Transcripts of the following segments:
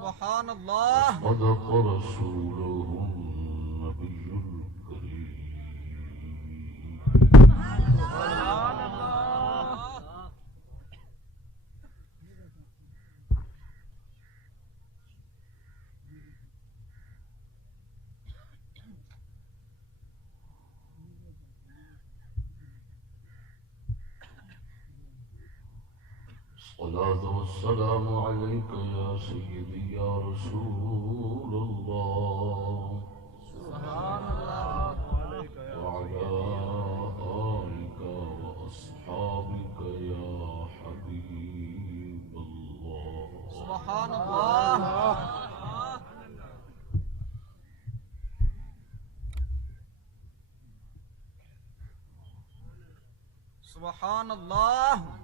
سبحان اللہ صدق رسوله النبي الكريم سبحان اللہ الصلاة والسلام عليك يا سيدي يا رسول الله سبحان اللہ وعلى آلك وأصحابك يا حبيب الله سبحان اللہ سبحان اللہ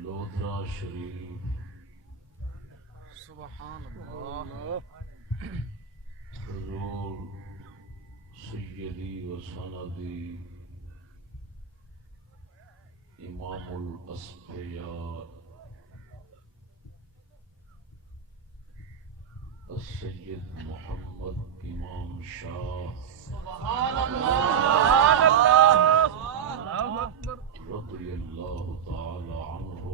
لودھرا شریف سبحان اللہ حضور سیدی و سندی امام الاسفیاء السید محمد امام شاہ سبحان اللہ رضی اللہ تعالی عنہ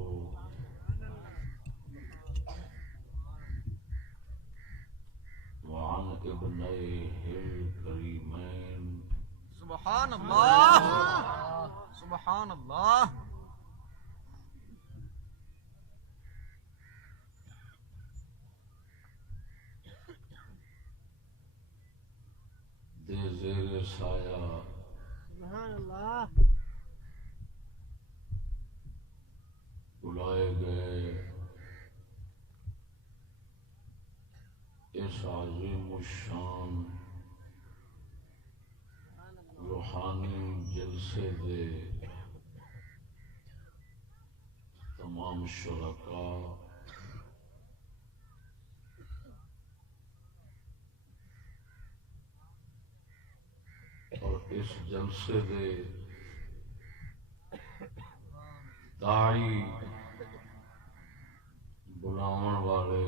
وعن ابنیہ الکریمین سبحان اللہ سبحان اللہ دے زیر سایہ سبحان اللہ بلائے گئے اس عظیم الشان روحانی جلسے دے تمام شرکاء اور اس جلسے دے داعی بلاون والے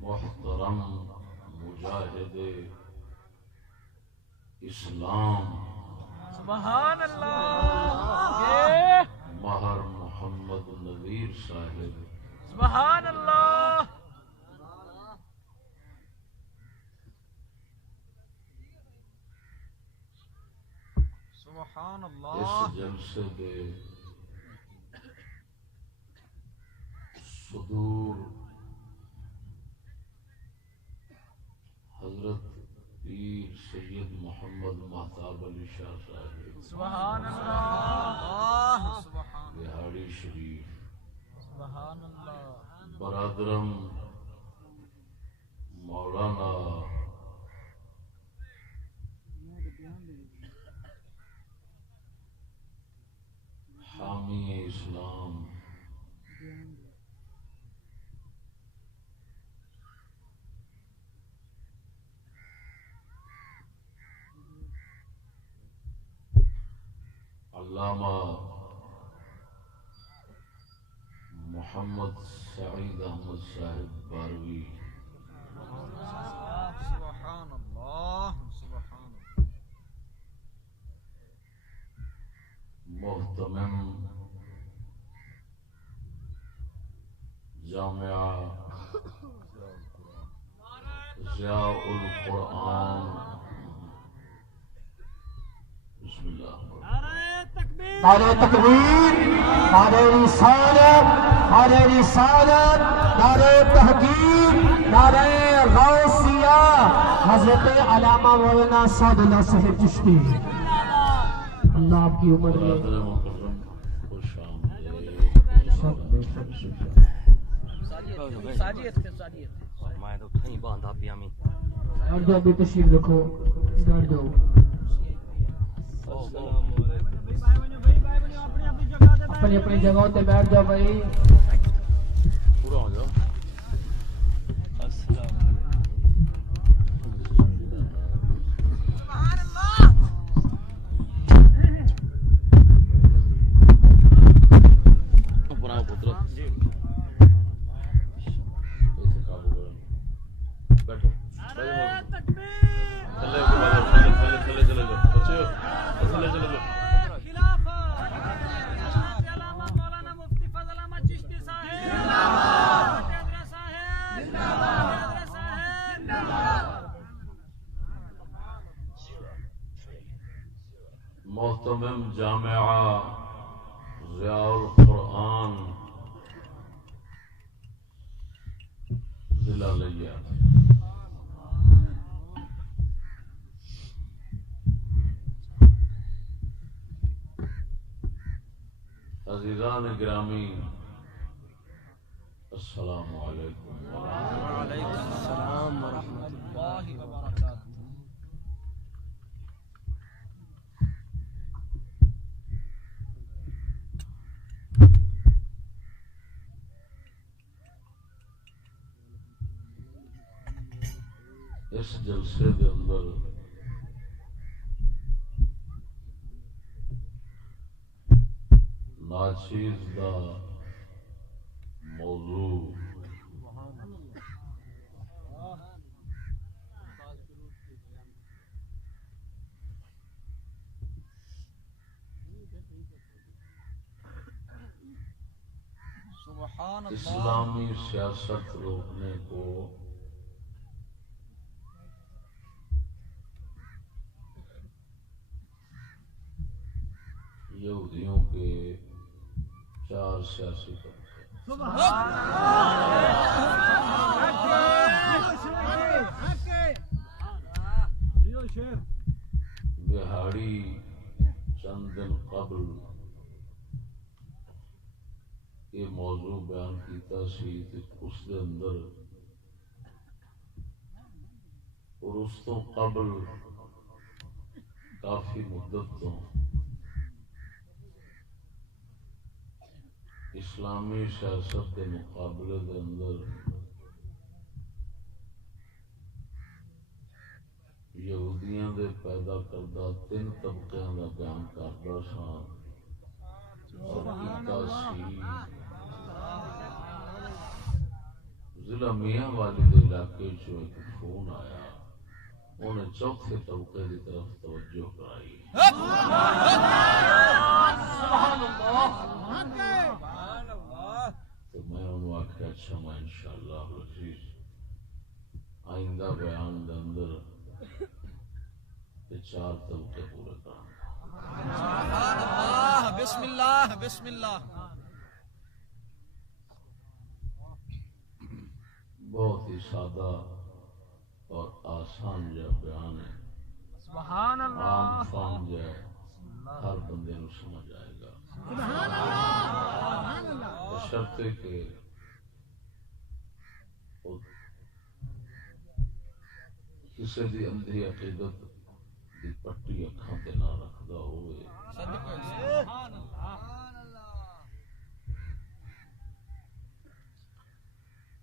محترم مجاہد اسلام سبحان اللہ مہر محمد نذیر صاحب سبحان اللہ سبحان اللہ اس جلسے دے صدور حضرت پیر سید محمد مہتاب علی شاہ صاحب سبحان اللہ سبحان بہاڑی شریف سبحان اللہ برادرم مولانا حامی اسلام علامہ محمد سعید احمد صاحب باروی سبحان اللہ سبحان محتمم جامعہ ضیاء القرآن بسم اللہ نعرہ تکبیر، نعرہ رسالت، نعرہ رسالت، نعرہ تحقیق، نعرہ غوثیہ، حضرت علامہ مولانا سعد اللہ صاحب چشتی، اللہ آپ کی عمر میں برادر مکرم خوش آمدید میں تو کہیں باندھا پیا میں بیٹھ جاؤ بھی تشریف رکھو بیٹھ جاؤ اپنی اپنی جگہوں تے بیٹھ جاؤ بھائی پورا ہو جاؤ تھلے چلے جاؤ بچے تھلے چلے جاؤ محتمم جامعہ ضیاء القرآن ضلع لیا عزیزان گرامی السلام علیکم وعلیکم السلام ورحمۃ اللہ وبرکاتہ. اس جلسے دے اندر ناچیز دا موضوع سبحان اللہ. اسلامی سیاست روکنے کو یہودیوں کے 4 سیاسی طبقے بہاڑی چند دن قبل یہ موضوع بیان کیتا سی تے اس دے اندر اور اس تو قبل کافی مدت تو اسلامی سیاست کے مقابلے دے اندر یہودیاں دے پیدا کردہ 3 طبقیاں دا بیان کردا ساں اور کیتا سی ضلع میاں والی دے علاقے چوں ایک فون آیا انہیں 4تھے طبقے کی طرف توجہ کرائی. تو میں انہوں آخیا اچھا میں انشاءاللہ العزیز آئندہ بیان دے اندر یہ 4 طبقے پورے کروں. بسم اللہ بسم اللہ. بہت ہی سادہ اور آسان جو بیان ہے. سبحان اللہ. عام فہم جو ہے ہر بندے نو سمجھ آئے گا. بشرطے کہ کسی دی اندھی عقیدت دی پٹی اکھاں تے نہ رکھدا ہوئے.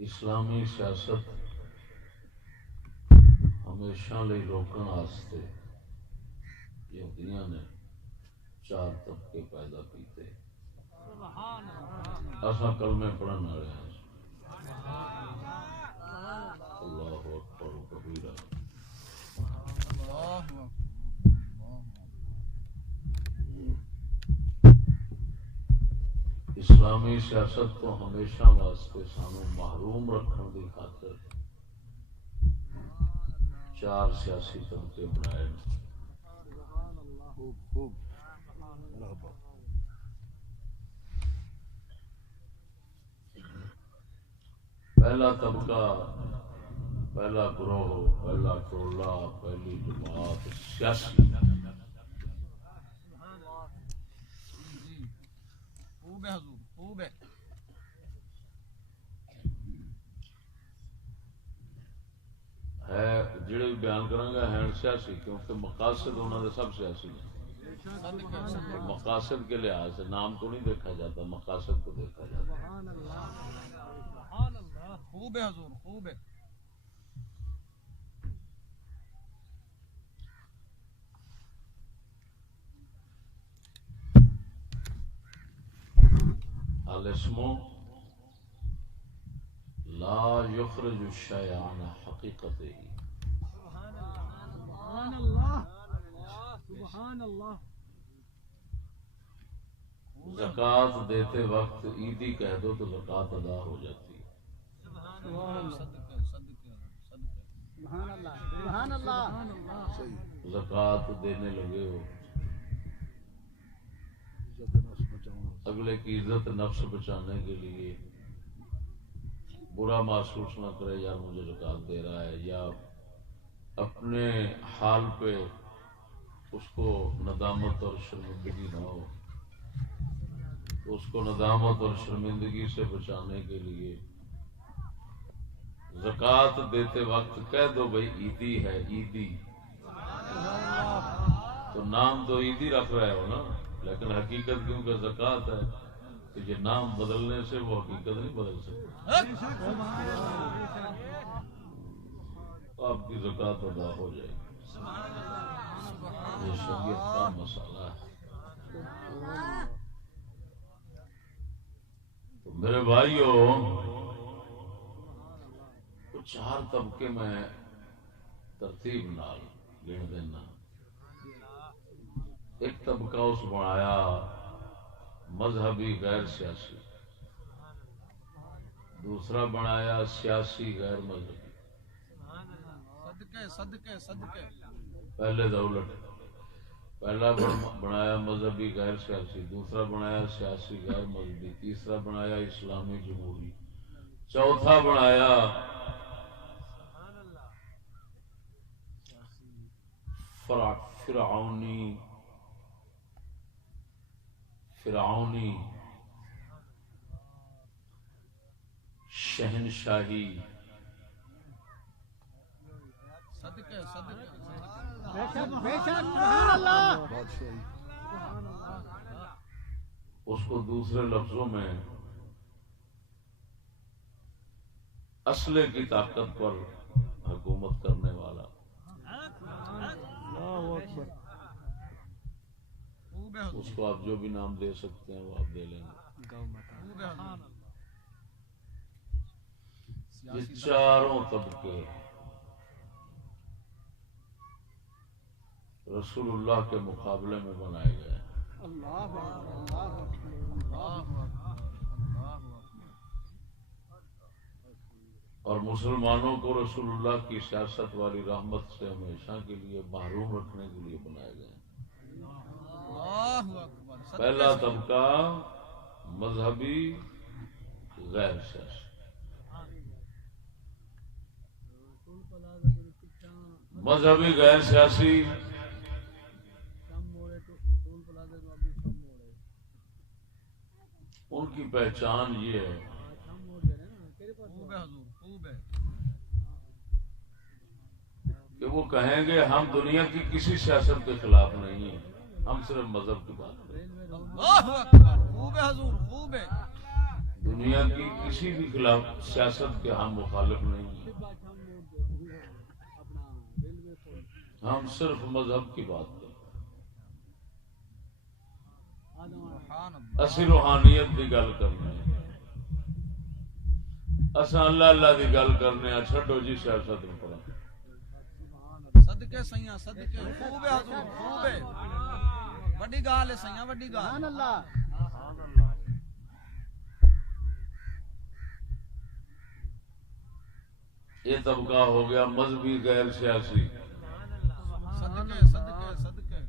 اسلامی سیاست ہمیشہ لئی روکن واسطے یہودیاں نے 4 طبقے پیدا کیتے. اساں کلمے پڑھن والے ہیں. اللہ اکبر کبیرہ. اسلامی سیاست کو ہمیشہ واسطے سانو محروم رکھنے کی خاطر 4 سیاسی طبقے بنائے. پہلا طبقہ، پہلا گروہ، پہلا ٹولہ، پہلی جماعت سیاسی ہے. جڑے بھی بیان کروں گا ہیں سیاسی، کیونکہ مقاصد انہوں نے سب سیاسی ہیں. مقاصد کے لحاظ سے نام کو نہیں دیکھا جاتا، مقاصد کو دیکھا جاتا. خوب ہے حضور، خوب ہے. الاسم لا يخرج الشيء عن حقیقته. زکات دیتے وقت عیدی کہہ دو تو زکات ادا ہو جاتی ہے. زکات دینے لگے ہو، اگلے کی عزت نفس بچانے کے لیے برا محسوس نہ کرے یار مجھے زکات دے رہا ہے، یا اپنے حال پہ اس کو ندامت اور شرمندگی نہ ہو، تو اس کو ندامت اور شرمندگی سے بچانے کے لیے زکات دیتے وقت کہہ دو بھائی عیدی ہے، عیدی تو نام تو عیدی رکھ رہے ہو نا، لیکن حقیقت کیونکہ زکات ہے تو یہ نام بدلنے سے وہ حقیقت نہیں بدل سکتی. آپ کی زکات ادا ہو جائے گی. یہ شریعت کا مسئلہ ہے. تو میرے بھائیو، چار طبقے میں ترتیب نال گن دینا. ایک طبقہ اس بنایا مذہبی غیر سیاسی، دوسرا بنایا سیاسی غیر مذہبی. صدقے صدقے پہلے دولت، پہلا بنایا مذہبی غیر سیاسی، دوسرا بنایا سیاسی غیر مذہبی، تیسرا بنایا اسلامی جمہوری، چوتھا بنایا فرعونی شہنشاہی. صدقے صدقے اس کو دوسرے لفظوں میں اسلحے کی طاقت پر حکومت کرنے والا. اس کو آپ جو بھی نام دے سکتے ہیں وہ آپ دے لیں گے. یہ چاروں طبقے رسول اللہ کے مقابلے میں بنائے گئے. اور مسلمانوں کو رسول اللہ کی سیاست والی رحمت سے ہمیشہ کے لیے محروم رکھنے کے لیے بنائے گئے. پہلا طبقہ مذہبی غیر سیاسی، مذہبی غیر سیاسی ان کی پہچان یہ ہے کہ وہ کہیں گے ہم دنیا کی کسی سیاست کے خلاف نہیں ہیں، ہم صرف مذہب کی بات کریں. دنیا کی کسی بھی خلاف سیاست کے ہم مخالف نہیں ہیں، ہم صرف مذہب کی بات کریں. اسی روحانیت کی گل کرنے، اصا اللہ اللہ کی گل کرنے، چھڈو جی سیاست میں پڑا. صدقے سیاں صدقے خوب ہے حضور خوب ہے. وڈی گال ہے سیاں وڈی گال. سبحان اللہ. یہ طبقہ ہو گیا مذہبی غیر سیاسی. صدقے صدقے صدقے.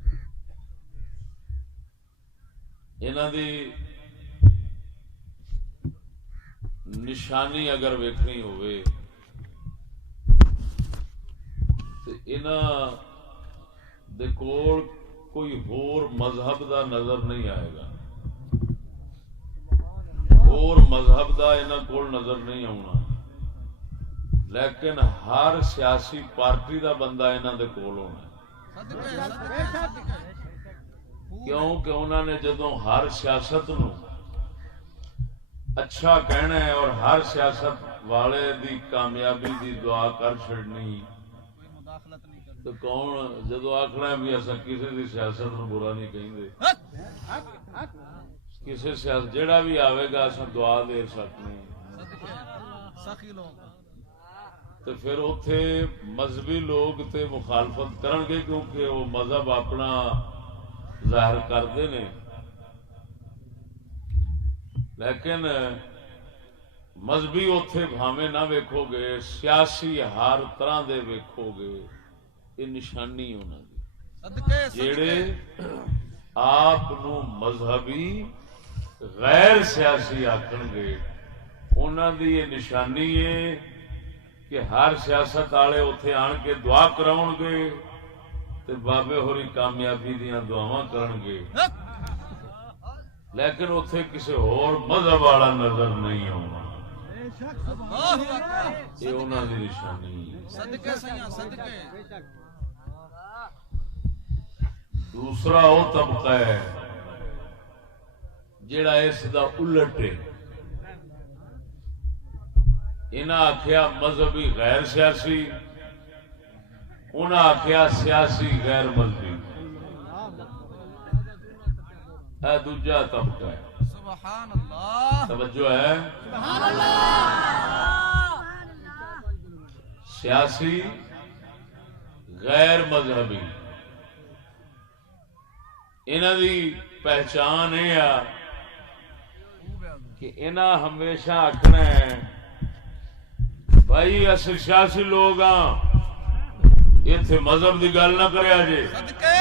انہاں دی نشانی اگر ویکھنی ہوئے تو انہاں دے کول کوئی ہور مذہب دا نظر نہیں آئے گا، ہور مذہب دا انہاں کول نظر نہیں آنا، لیکن ہر سیاسی پارٹی دا بندہ انہاں دے کول ہونا. کیونکہ انہوں نے جدوں ہر سیاست نو اچھا کہنا ہے اور ہر سیاست والے دی کامیابی دی دعا کر چھڑنی، تو کون جدو آخنا بھی ایسا کسی دی سیاست نو برا نہیں کہیں دے، کسی سیاست جڑا بھی آئے گا ایسا دعا دے سکنے. تو پھر اتنے مذہبی لوگ تے مخالفت کرن گے، کیونکہ وہ مذہب اپنا ظاہر کرتے ہیں، لیکن مذہبی اوتھے بھاویں نہ ویکھو گے، سیاسی ہر طرح دے ویکھو گے، یہ نشانی انہاں دی صدقے جڑے آپ نو مذہبی غیر سیاسی آکھن گے، انہاں دی یہ نشانی ہے کہ ہر سیاست والے اتنے آن کے دعا کراؤ گے تے بابے ہوری کامیابی دیاں دعاواں کرن گے، لیکن اتنے کسی اور مذہب والا نظر نہیں آنا۔ اللہ اکبر یہ انہاں دی نشانی ہے۔ صدقے سیاں صدقے دوسرا وہ طبقہ ہے جڑا اس دا الٹ ہے، انہاں آکھیا مذہبی غیر سیاسی، انہاں آکھیا سیاسی غیر مذہبی، اے دوجا طبقہ ہے۔ سبحان اللہ توجہ ہے، سیاسی غیر مذہبی، انہاں دی پہچان یہ ہے کہ انہاں ہمیشہ آکھنا ہے بھائی اصل سیاسی لوگ ہاں، اتنے مذہب دی گل نہ کریا جے، صدقے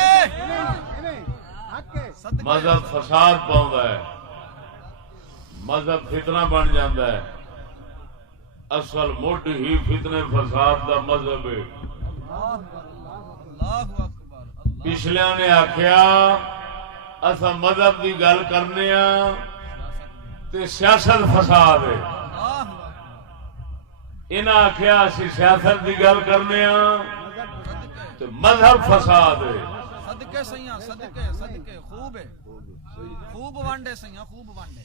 مذہب فساد پاؤندا ہے، مذہب فتنہ بن جاتا ہے، اصل مڈ ہی فتنے فساد دا مذہب ہے۔ اللہ اکبر اللہ پچھلیاں نے آخیا اصا مذہب دی گل کرنے ہاں تے سیاست فساد ہے، انہاں آخیا اسی سیاست دی گل کرنے ہاں تے مذہب فساد ہے۔ صدقے سیاں صدقے صدقے خوب ہے، خوب وانڈے سیاں خوب وانڈے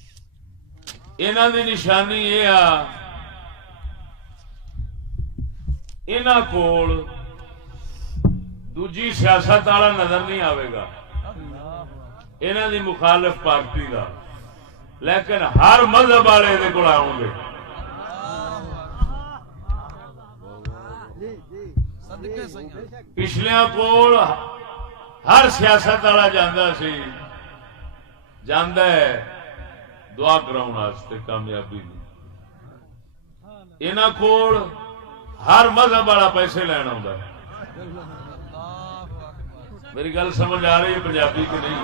انہاں دی نشانی یہ آ انہاں کول دوجی سیاست والا نظر نہیں آئے گا، انہاں دی مخالف پارٹی دا، لیکن ہر مذہب والے دے کول آؤں گے۔ صدقے سیاں پچھلیاں کول ہر سیاست والا جاندا سی، جاندا ہے دعا کراؤن واسطے کامیابی دی، انہاں کول ہر مذہب والا پیسے لین آوندا ہے۔ میری گل سمجھ آ رہی ہے پنجابی کی نہیں؟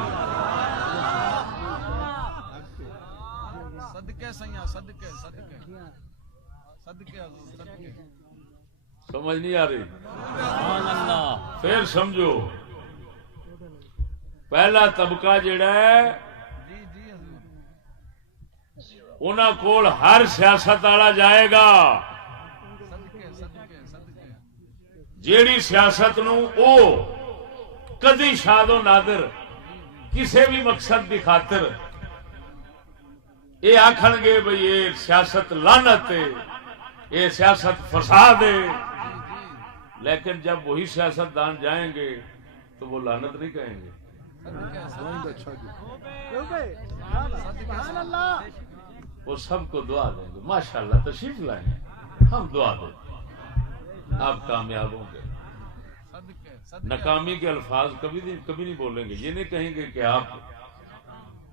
صدقے سیاں صدقے صدقے صدقے حضور صدقے سمجھ نہیں آ رہی؟ پھر سمجھو، پہلا طبقہ جڑا ہے جی جی حضور انہاں کول ہر سیاست والا جائے گا، صدقے صدقے صدقے جیڑی سیاست نو او کدی شاد و نادر کسی بھی مقصد کی خاطر یہ آکھن گے بھئی یہ سیاست لعنت ہے، یہ سیاست فساد ہے، لیکن جب وہی سیاست دان جائیں گے تو وہ لعنت نہیں کہیں گے، وہ سب کو دعا دیں گے، ماشاءاللہ تشریف لائیں، ہم دعا دیں، آپ کامیاب ہوں گے۔ صدقے ناکامی کے الفاظ کبھی نہیں بولیں گے، یہ نہیں کہیں گے کہ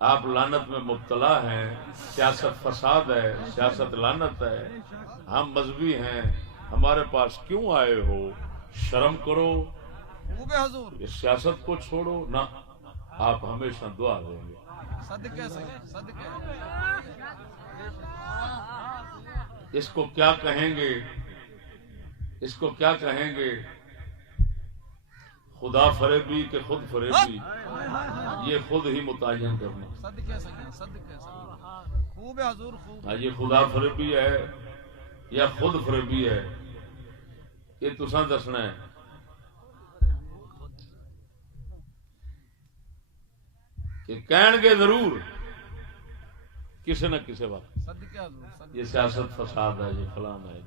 آپ لعنت میں مبتلا ہیں، سیاست فساد ہے، سیاست لعنت ہے، ہم مذہبی ہیں، ہمارے پاس کیوں آئے ہو، شرم کرو، خوب ہے حضور اس سیاست کو چھوڑو نہ، آپ ہمیشہ دعا دیں گے۔ صدقے سیاں صدقے اس کو کیا کہیں گے، اس کو کیا کہیں گے، خدا فریبی کہ خود فریبی، یہ خود ہی متعین کرنا۔ صدقے سیاں صدقے صدقے خوب ہے حضور خوب یہ خدا فریبی ہے یا خود فریبی ہے، یہ تساں دسنا ہے۔ کہ کہن گے ضرور کسی نہ کسی وقت صدقے حضور صدقے یہ سیاست فساد ہے، یہ فلاں ہے،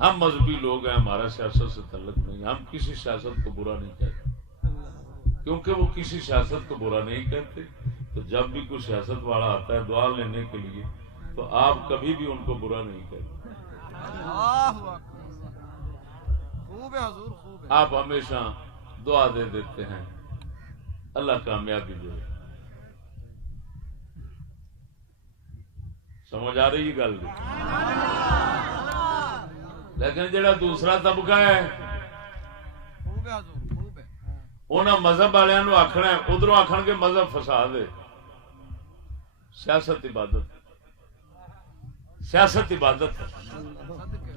ہم مذہبی لوگ ہیں، ہمارا سیاست سے تعلق نہیں، ہم کسی سیاست کو برا نہیں کہتے، کیونکہ وہ کسی سیاست کو برا نہیں کہتے، تو جب بھی کوئی سیاست والا آتا ہے دعا لینے کے لیے تو آپ کبھی بھی ان کو برا نہیں کہتے، اللہ اکبر خوب ہے حضور خوب ہے آپ ہمیشہ دعا دے دیتے ہیں اللہ کامیابی دے. سمجھ آ رہی گل؟ لیکن جڑا دوسرا طبقہ ہے خوب ہے حضور خوب ہے. انہاں مذہب والوں نو آخنا ہے، ادھروں آخن گے مذہب فساد ہے. سیاست عبادت، سیاست عبادت ہے.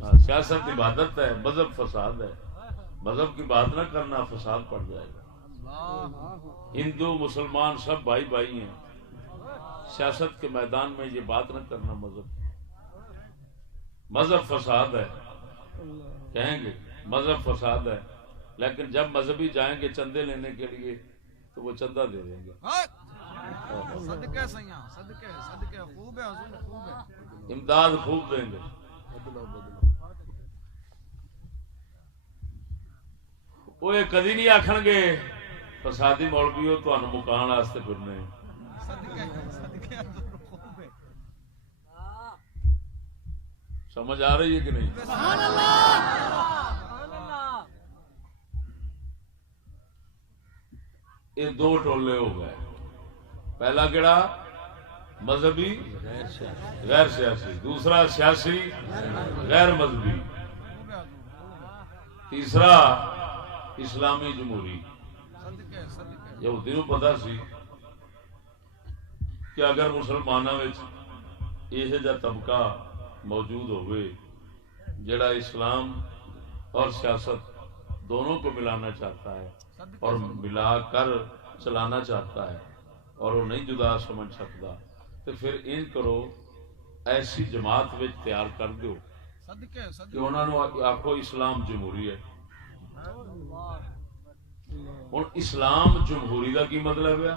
ہاں، سیاست عبادت ہے، مذہب فساد ہے. مذہب کی بات نہ کرنا فساد پڑ جائے گا. ہندو مسلمان سب بھائی بھائی ہیں. سیاست کے میدان میں یہ بات نہ کرنا مذہب فساد ہے. کہیں گے مذہب فساد ہے، لیکن جب مذہبی جائیں گے چندے لینے کے لیے تو وہ چندہ دے دیں گے. صدقے سیاں صدقے صدقے خوب ہے حضور خوب ہے. امداد خوب دیں گے. وہ کدی نہیں آخن گے فسادی مولوی ہو تو مکان واسطے پھرنے. صدقے صدقے حضور خوب ہے. سمجھ آ رہی ہے کہ نہیں؟ سبحان اللہ. یہ دو ٹولے ہو گئے. پہلا کیڑا؟ مذہبی غیر سیاسی. دوسرا سیاسی غیر مذہبی. تیسرا اسلامی جمہوری. صدقے صدقے یہودی نو پتا سی کہ اگر مسلمانوں میں یہ جا طبقہ موجود ہوئے جڑا اسلام اور سیاست دونوں کو ملانا چاہتا ہے اور ملا کر چلانا چاہتا ہے اور وہ نہیں جدا سمجھ سکتا، تو پھر ان کرو ایسی جماعت میں تیار کر دو صدقے کہ صدقے. انہوں نے آخو اسلام جمہوری ہے. ہوں اسلام جمہوری کا کی مطلب ہے؟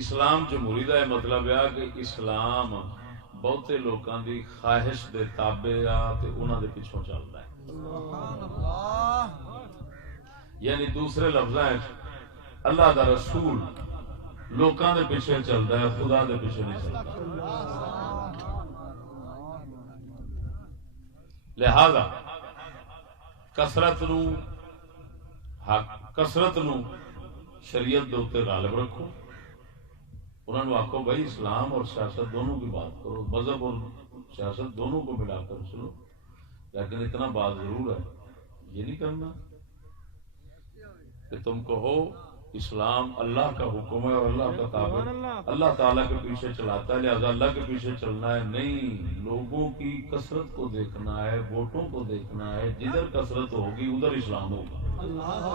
اسلام جمہوری کا یہ مطلب ہے کہ اسلام بہتے لوگوں کی خواہش دے تابع آ تے انہاں دے پیچھوں چلتا ہے. سبحان اللہ. یعنی دوسرے لفظاں اللہ دا رسول لوکاں دے پیچھے چلتا ہے، خدا دے پیچھے نہیں چلتا. لہذا کثرت نو شریعت دے اوپر غالب رکھو. انہوں نے آخو بھائی اسلام اور سیاست دونوں کی بات کرو، مذہب اور سیاست دونوں کو ملا کر چلو، لیکن اتنا بات ضرور ہے یہ نہیں کرنا کہ تم کہو اسلام اللہ کا حکم ہے اور اللہ کا تابع اللہ تعالیٰ کے پیچھے چلاتا ہے لہذا اللہ کے پیچھے چلنا ہے. نہیں، لوگوں کی کثرت کو دیکھنا ہے، ووٹوں کو دیکھنا ہے. جدھر کثرت ہوگی ادھر اسلام ہوگا. اللہ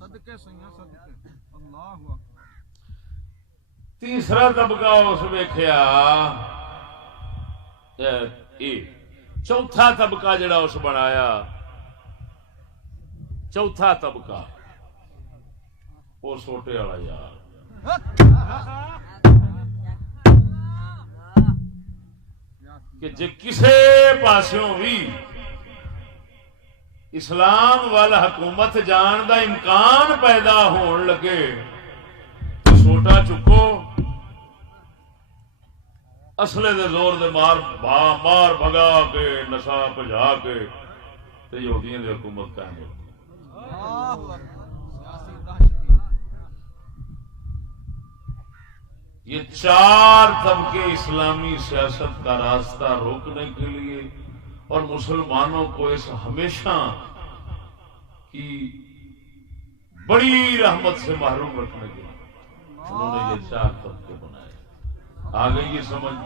صدقے سیاں صدقے اللہ. تیسرا طبقہ اس ویکھیا چوتھا طبقہ جڑا اس بنایا، چوتھا طبقہ وہ سوٹے والا یار. کہ جے کسے پاسوں بھی اسلام وال حکومت جان دا امکان پیدا ہون لگے سوٹا چکو، اصلے دے زور دے مار بھگا کے نسا بجا کے تے یہودیاں دی حکومت قائم ہو. یہ چار طبقے اسلامی سیاست کا راستہ روکنے کے لیے اور مسلمانوں کو اس ہمیشہ کی بڑی رحمت سے محروم رکھنے کے لیے انہوں نے یہ چار طبقے بنائے. آ گئی یہ سمجھ؟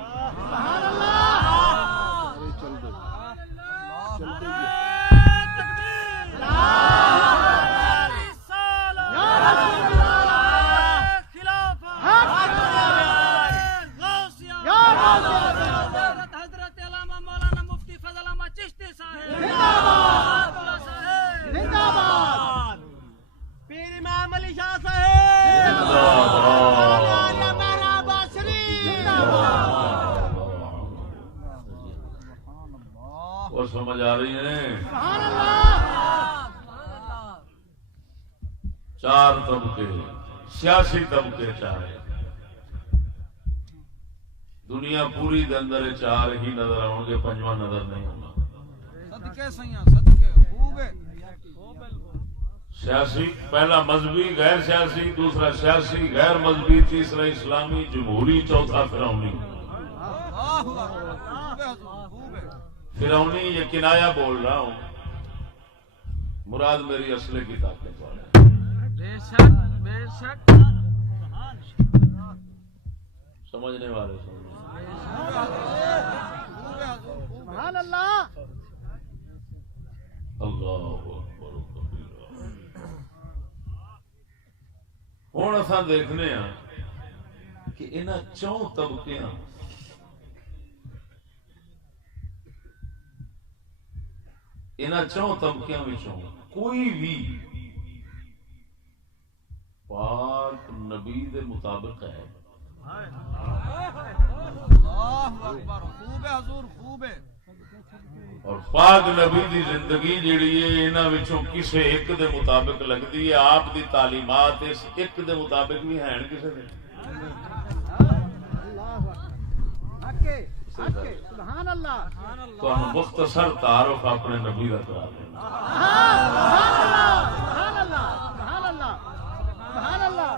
وہ سمجھ آ رہی ہے؟ چار طبقے سیاسی طبقے چار، دنیا پوری دے اندر چار ہی نظر آؤ گے، پنجواں نظر نہیں ہونا. صدقے سیاں صدقے خوب ہے. سیاسی پہلا مذہبی غیر سیاسی، دوسرا سیاسی غیر مذہبی، تیسرا اسلامی جمہوری، چوتھا فرعونی۔ فرعونی یہ کنایا بول رہا ہوں، مراد میری اصل کی طاقت والا ہے۔ بے شک بے شک سمجھنے والے سبحان اللہ اللہ اکبر و کبیرہ۔ ہوں اصا دیکھنے ہاں کہ انہاں چوں طبقیاں وچوں کوئی بھی پاک نبی دے مطابق ہے۔ خوب ہے حضور، خوب ہے۔ اور پاک نبی دی زندگی جیڑی ہے انہاں وچوں کسے ایک دے مطابق لگدی ہے۔ آپ دی تعلیمات اس ایک دے مطابق بھی ہیں کسے دے؟ سبحان اللہ۔ تو ہم مختصر تعارف اپنے نبی کا کرا دیں۔ سبحان اللہ سبحان اللہ سبحان اللہ۔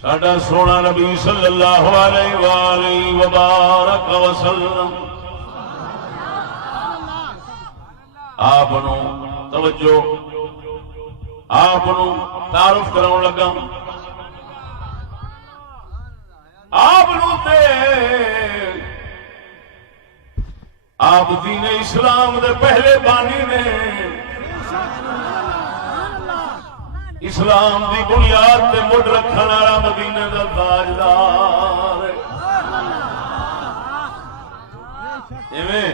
ساڈا سونا نبی صلی اللہ علیہ وآلہ وبارک وسلم آپ توجہ آپ تعارف کراؤ لگا۔ آپ دین اسلام دے پہلے بانی نے، اسلام دی بنیاد تے مڈ رکھن والا مدینے دا تاجدار ایویں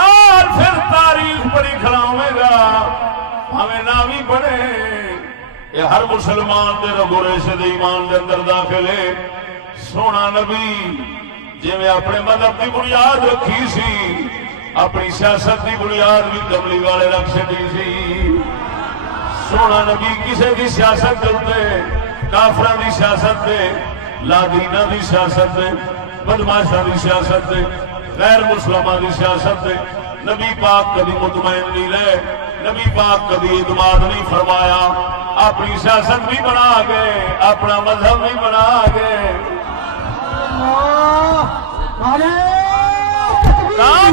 اور پھر تاریخ پڑھی کھڑاوے گا ہمیں نہ بھی پڑھے۔ یہ ہر مسلمان دے رگو ریشے دے ایمان دے اندر داخل ہے۔ سونا نبی جی میں اپنے مذہب کی بنیاد رکھی سی، اپنی سیاست کی بنیاد بھی کملی والے رکھ سکی سی۔ سونا نبی کسی کی سیاست دے، کافراں دی سیاست دے، لادیناں دی سیاست دے، بدماشاں دی سیاست دے، غیر مسلماں دی سیاست دے نبی پاک کبھی مطمئن نہیں رہے، نبی پاک کبھی اعتماد نہیں فرمایا۔ اپنی سیاست بھی بنا گئے، اپنا مذہب بھی بنا گئے،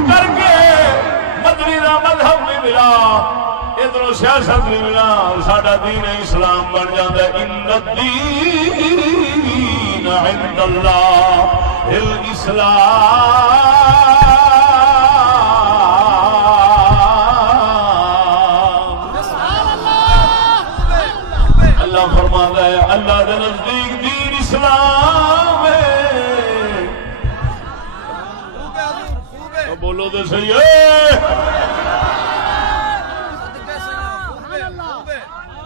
کر کے مدنی کا مذہب بھی ملا، ادھر سیاست بھی ملا، ساڈا دین اسلام بن جاتا ہے۔ ان الدین عند اللہ الاسلام۔ اللہ فرماتا ہے اللہ کے نزدیک دین اسلام ہے۔ بولو تو صحیح ہے۔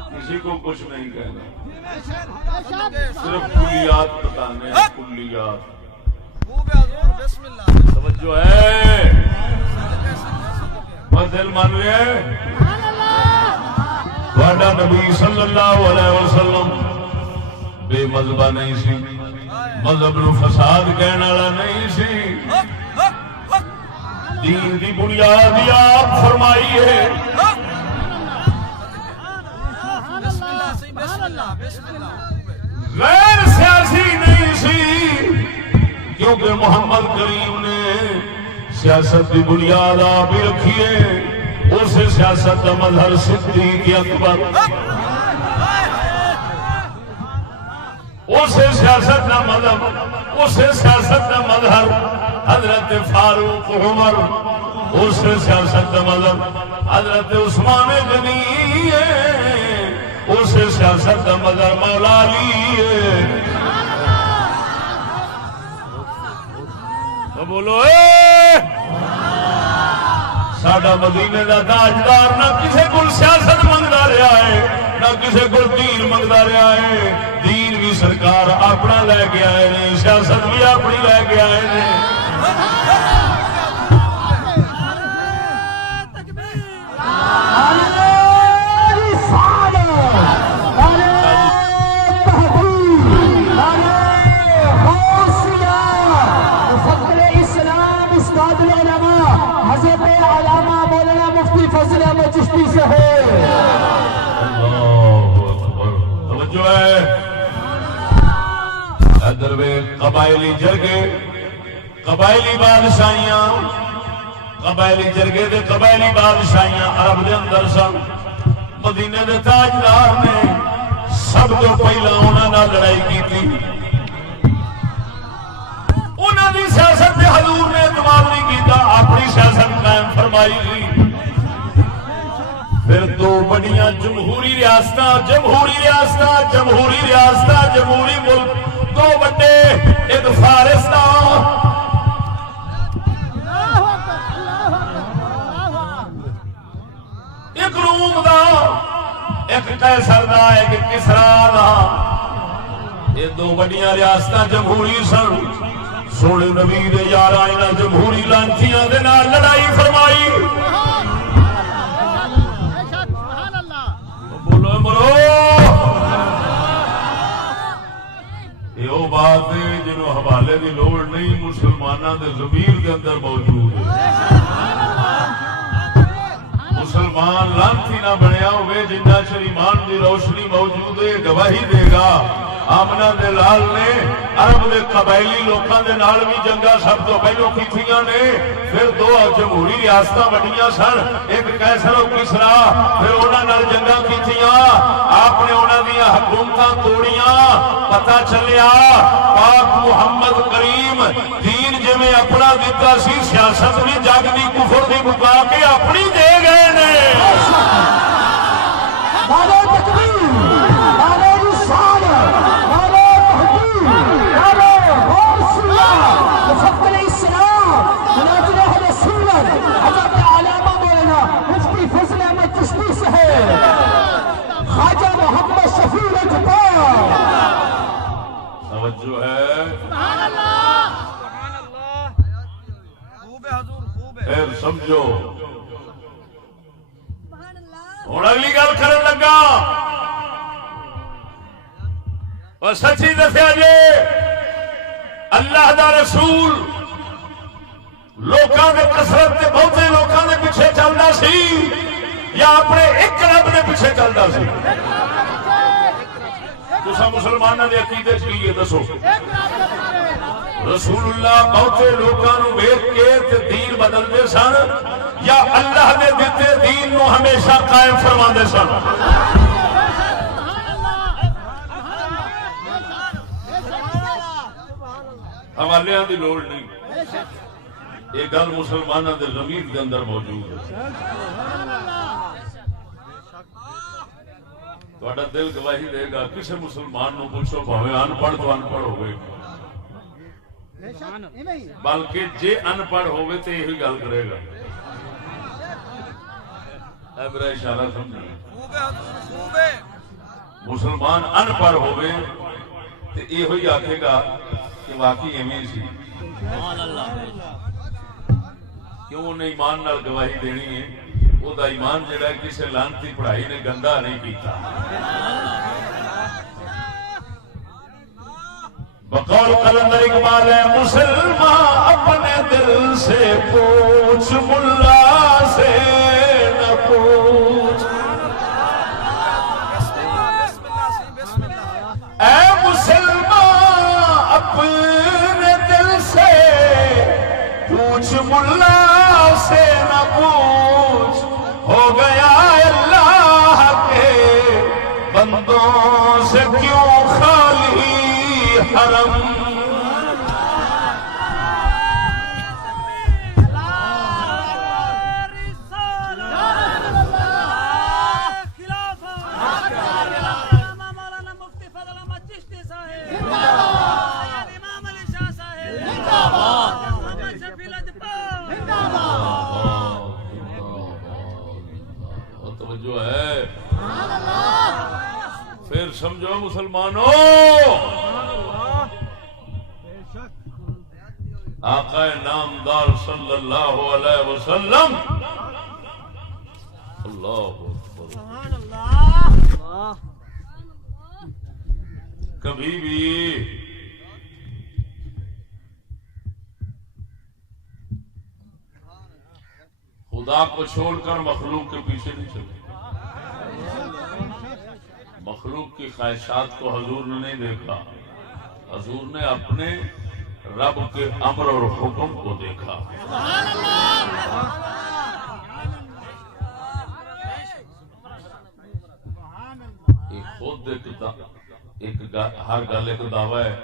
کسی کو کچھ نہیں کہنا، صرف کلیات بتانے ہیں، کلیات۔ توجہ ہے، بس دل مان رہے ہیں۔ تھوڑا نبی صلی اللہ علیہ وسلم بے مذہبہ نہیں سی، مذہب نو فساد کہنے والا نہیں سی، دین دی بنیاد آپ فرمائی ہے۔ غیر سیاسی نہیں سی، کیونکہ محمد کریم نے سیاست کی بنیاد آپ ہی رکھی ہے۔ اس سیاست کا مظہر صدیق اکبر، اس سیاست کا مذہب، اس سیاست کا مظہر حضرت فاروق عمر، اس سیاست کا مذہب حضرت عثمان غنی ہے، اس سیاست کا مظہر مولا علی ہے۔ بولو ساڈا مدینے دا تاجدار نہ کسے کول سیاست منگدا رہا ہے، نہ کسے کول دین منگدا رہا ہے۔ دین بھی سرکار اپنا لے کے آئے نے، سیاست بھی اپنی لے کے آئے نے۔ حضرت احمد چشتی سے ہے اللہ اکبر توجہ ہے ادھر وے قبائلی جرگے قبائلی بادشاہیاں قبائلی جرگے دے قبائلی بادشاہیاں عرب دے اندر سن مدینے دے تاجدار نے سب تو پہلا انہاں نال لڑائی کی تھی انہاں دی سیاست تے حضور نے اعتماد نہیں کیتا اپنی سیاست قائم فرمائی تھی پھر دو بڑیاں جمہوری ریاستاں جمہوری ملک دو بڑے ایک فارس دا ایک روم دا ایک قیصر دا ایک کسرا دا یہ دو بڑیاں ریاستاں جمہوری سن سونے نبی دے یاراں انہاں جمہوری لانچیاں دے نال لڑائی فرمائی بولو مرو یہ بات ہے جنہوں حوالے کی لوڑ نہیں مسلمانوں کے ضمیر کے اندر موجود ہے مسلمان لانتی نہ بنیا ہوئے جنہ چر ایمان کی روشنی موجود ہے گواہی دے گا آمنہ دے لال نے عرب دے قبائلی لوکاں دے نال بھی جنگاں سب تو پہلو کیتیاں نے پھر دو جمہوری ریاستاں بڑیاں سن ایک قیصر و کسرا پھر انہاں نال جنگاں کیتیاں آپ نے انہاں دیاں حکومتاں توڑیاں پتہ چلیا پاک محمد کریم دین جویں اپنا دتا سی سیاست بھی جگ دی کفر دی مکا کے اپنی دے گئے نے نعرہ تکبیر نعرہ رسالت نعرہ تحقیق نعرہ غوثیہ مفکر اسلام مناظر اہل سنت حضرت علامہ مولانا مفتی فضل احمد چشتی صاحب خواجہ محمد شفیع اجپار توجہ ہے خوب ہے حضور خوب ہے پھر سمجھو ہوں اگلی گل کرن لگا اور سچی دسیا جی اللہ دا رسول لوکاں دے کثرت تے بہتے لوکاں دے پیچھے چلدا سی یا اپنے ایک رب دے پیچھے چلدا سی تساں مسلماناں دے عقیدے چ کی ہے دسو رسول اللہ بہتے لوکاں نو ویکھ کے تے دین بدلدے سن یا اللہ نے دیتے دین نو ہمیشہ قائم فرماندے سن حوالیاں دی لوڑ نہیں یہ گل مسلمانوں دے ضمیر دے اندر موجود ہے تہاڈا دل گواہی دے گا کسی مسلمان نو پوچھو بھاویں ان پڑھ تو ان پڑھ ہوئے بلکہ جے ان پڑھ ہوئے تو یہی گل کرے گا اے میرا اشارہ سمجھنا خوب ہے حضور خوب ہے مسلمان ان پڑھ ہوئے تو یہ آکھے گا کہ واقعی ایویں سی کیوں انہیں ایمان نال گواہی دینی ہے وہ دا ایمان جڑا ہے کسی لانتی پڑھائی نے گندا نہیں کیتا بقول قلندر اقبال ہے مسلمان اپنے دل سے پوچھ ملا سے نہ پوچھ اے مسلمان اپنے دل سے پوچھ ملا سے نہ پوچھ ہو گیا اللہ کے بندوں سے کیوں خالی حرم جو ہے پھر سمجھو مسلمانوں آقا نامدار صلی اللہ علیہ وسلم اللہ کبھی بھی خدا کو چھوڑ کر مخلوق کے پیچھے نہیں چلے. مخلوق کی خواہشات کو حضور نے نہیں دیکھا، حضور نے اپنے رب کے امر اور حکم کو دیکھا. خود ہر گل ایک دعوی ہے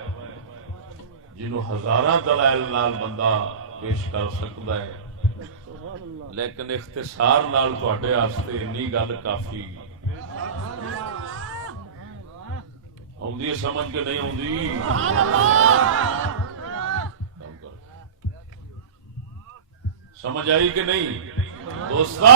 جنہوں ہزاراں دلائل نال بندہ پیش کر سکتا ہے، لیکن اختصار نال تواڈے واسطے انی گل کافی. آؤندی سمجھ کے نہیں آؤندی؟ سمجھ آئی کہ نہیں دوستا؟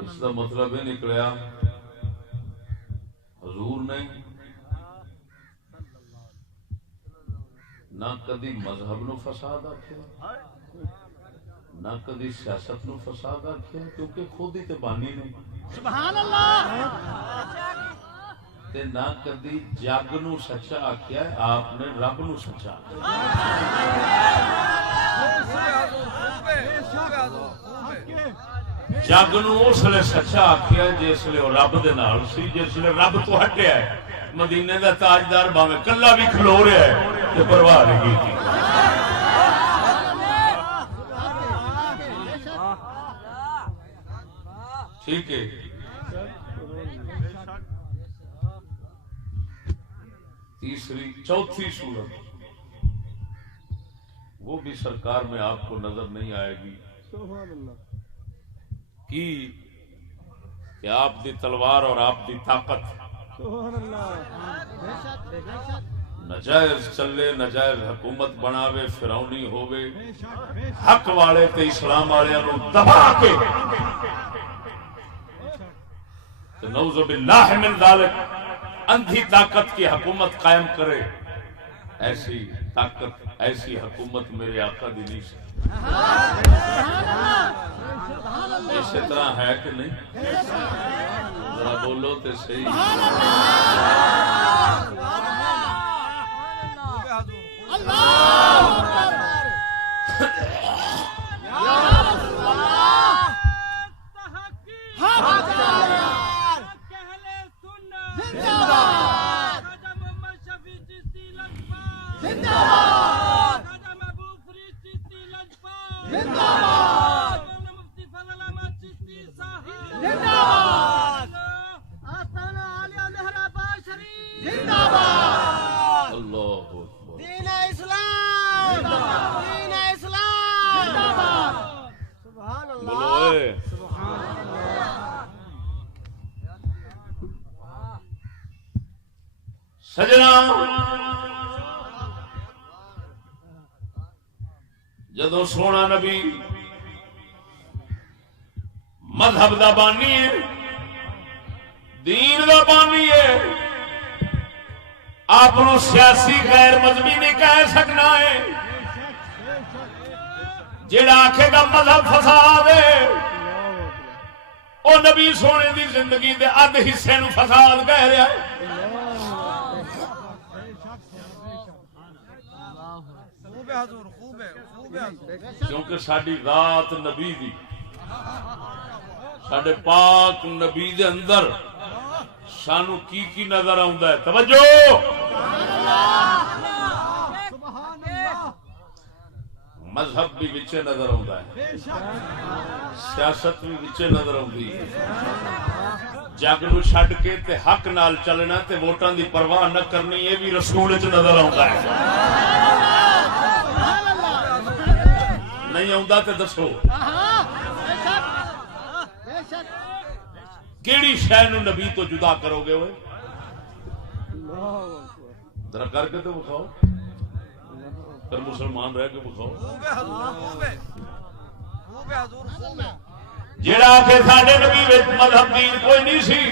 اس کا مطلب یہ نکلیا حضور نے نہ کدی مذہب نو فساد آکھیا نہ کدی سیاست نو فساد آکھیا، کیونکہ خود ہی تے بانی نے. سبحان اللہ. تے نہ کدی جگ نو سچا آکھیا، آپ نے رب نو سچا جگ نو اس لیے سچا آکھیا جس لیے وہ رب دے نال سی، جس لیے رب تو ہٹیا ہے. مدینے دا تاجدار باویں کلا بھی کھلو رہا ہے تے پرواہ نہیں کیتی. ٹھیک ہے. چوتھی صورت وہ بھی سرکار میں آپ کو نظر نہیں آئے گی کہ آپ دی تلوار اور آپ دی طاقت نجائز چلے، نجائز حکومت بناوے، فرعونی ہووے، حق والے تے اسلام والے نو دبا کے نعوذ باللہ من ذالک اندھی طاقت کی حکومت قائم کرے. ایسی طاقت، ایسی حکومت میرے آقا دی نہیں سے. اسی طرح ہے کہ نہیں؟ ذرا بولو تے صحیح. سجنا جدو سونا نبی مذہب دا بانی ہے، دین دا بانی ہے، آپ سیاسی غیر مذہبی نہیں کہہ سکنا ہے. جیڑا آکھے گا مذہب فساد ہے وہ نبی سونے دی زندگی دے ادھ حصے نو فساد کہہ رہا ہے. کیونکہ ساری ذات نبی دی، ساڈے پاک نبی دے اندر سانو کی نظر آندا ہے. توجہ، مذہب بھی وچے نظر آندا ہے، سیاست بھی وچے نظر آندی ہے. جگ نو چھڈ کے تے حق نال چلنا تے ووٹاں دی پرواہ نہ کرنی، یہ بھی رسول وچ نظر آندا ہے. نہیں آندا تے دسو کیڑی شے نو نبی تو جدا کرو گے؟ ہوئے ذرا کر کے تو بخاؤ، پھر مسلمان رہ کے بخاؤ. جیڑا کہ ساڈے نبی وچ مذہب دین کوئی نہیں سی،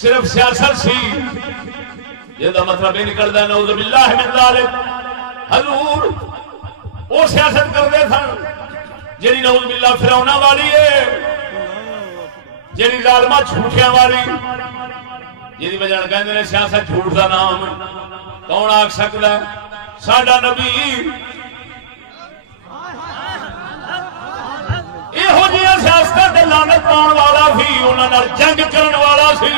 صرف سیاست سی، جے دا مطلب یہ نکلدا ہے نعوذ باللہ من ذالک حضور وہ سیاست کرتے سن جیڑی نعوذ باللہ فرعوناں والی ہے، جیڑی ظالمہ جھوٹیاں والی. جی وجہ کہتے ہیں سیاست جھوٹ کا نام کون آخ سکتا ہے ساڈا نبی یہو جہاں سیاست سے لعنت پاؤن والا سی انہاں نال جنگ کرن والا سی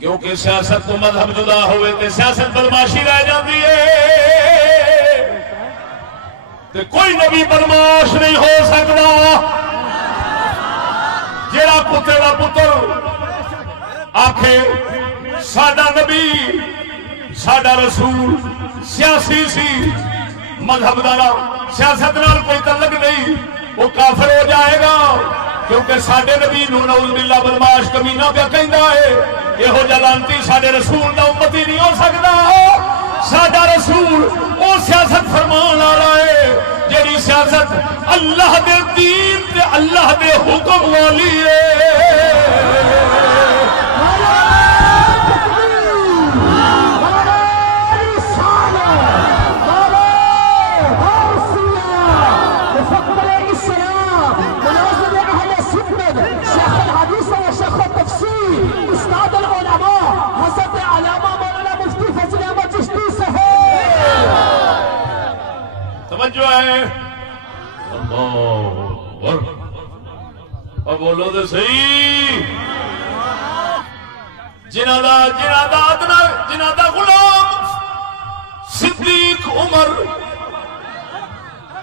کیونکہ سیاست تو مذہب جدا ہوئے تے سیاست بدماشی رہ جاتی ہے تے کوئی نبی بدماش نہیں ہو سکتا جڑا پتر دا پتر آکھے ساڈا نبی ساڈا رسول سیاسی سی مذہب دا سیاست نال کوئی تعلق نہیں وہ کافر ہو جائے گا کیونکہ ساڈے نبی نو نعوذ باللہ بدماش کمینہ پہ کہندا ہے یہو جا لعنتی ساڈے رسول دا امتی نہیں ہو سکتا ساڈا رسول وہ سیاست فرمان آ رہا ہے جیڑی سیاست اللہ دے دین تے اللہ دے حکم والی ہے جو ہے اور بولو تو صحیح جنہ دا غلام صدیق عمر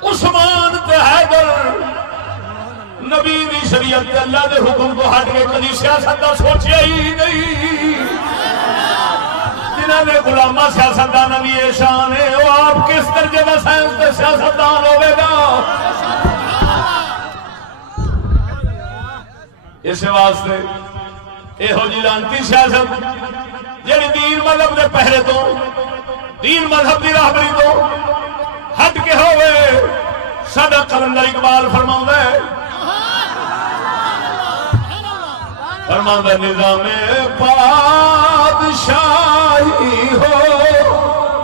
عثمان تے حیدر نبی دی شریعت تے اللہ دے حکم کو ہٹ کے کبھی سیاست دا سوچیا ہی نہیں جنہاں نے غلامہ سیاستدان علی شان ہے وہ آپ کس درجے کا سائنس تے سیاستدان ہوے گا اس واسطے یہو جی لعنتی سیاست جڑی دین مذہب دے پہرے تو دین مذہب دی راہبری تو ہٹ کے ہوے ساڈا کلندر اقبال فرماوندا ہے فرماندہ نظام پادشاہی ہو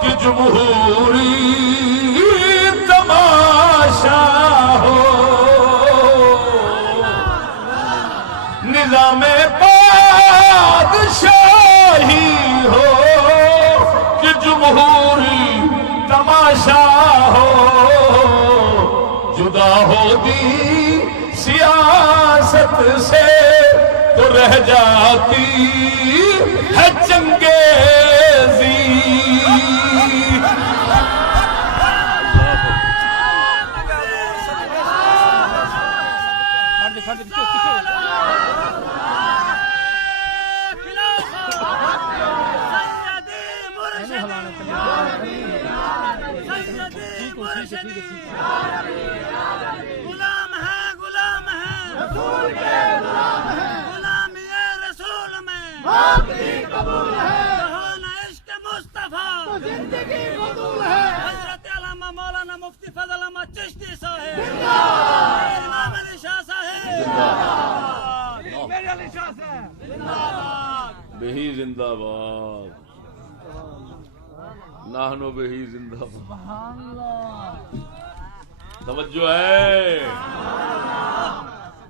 کہ جمہوری تماشا ہو نظام پادشاہی ہو کہ جمہوری تماشا ہو جدا ہوتی سیاست سے تو رہ جاتی ہے چنگیزی غلام ہے غلام ہے رسول کے غلام ہے قبول ہے جہان عشق مصطفیٰ تو زندگی قبول ہے حضرت علامہ مولانا مفتی فضل احمد چشتی صاحب امام علی شاہ صاحب میرے علی شاہ صاحب بہی زندہ باد نحنو بہی زندہ باد توجہ ہے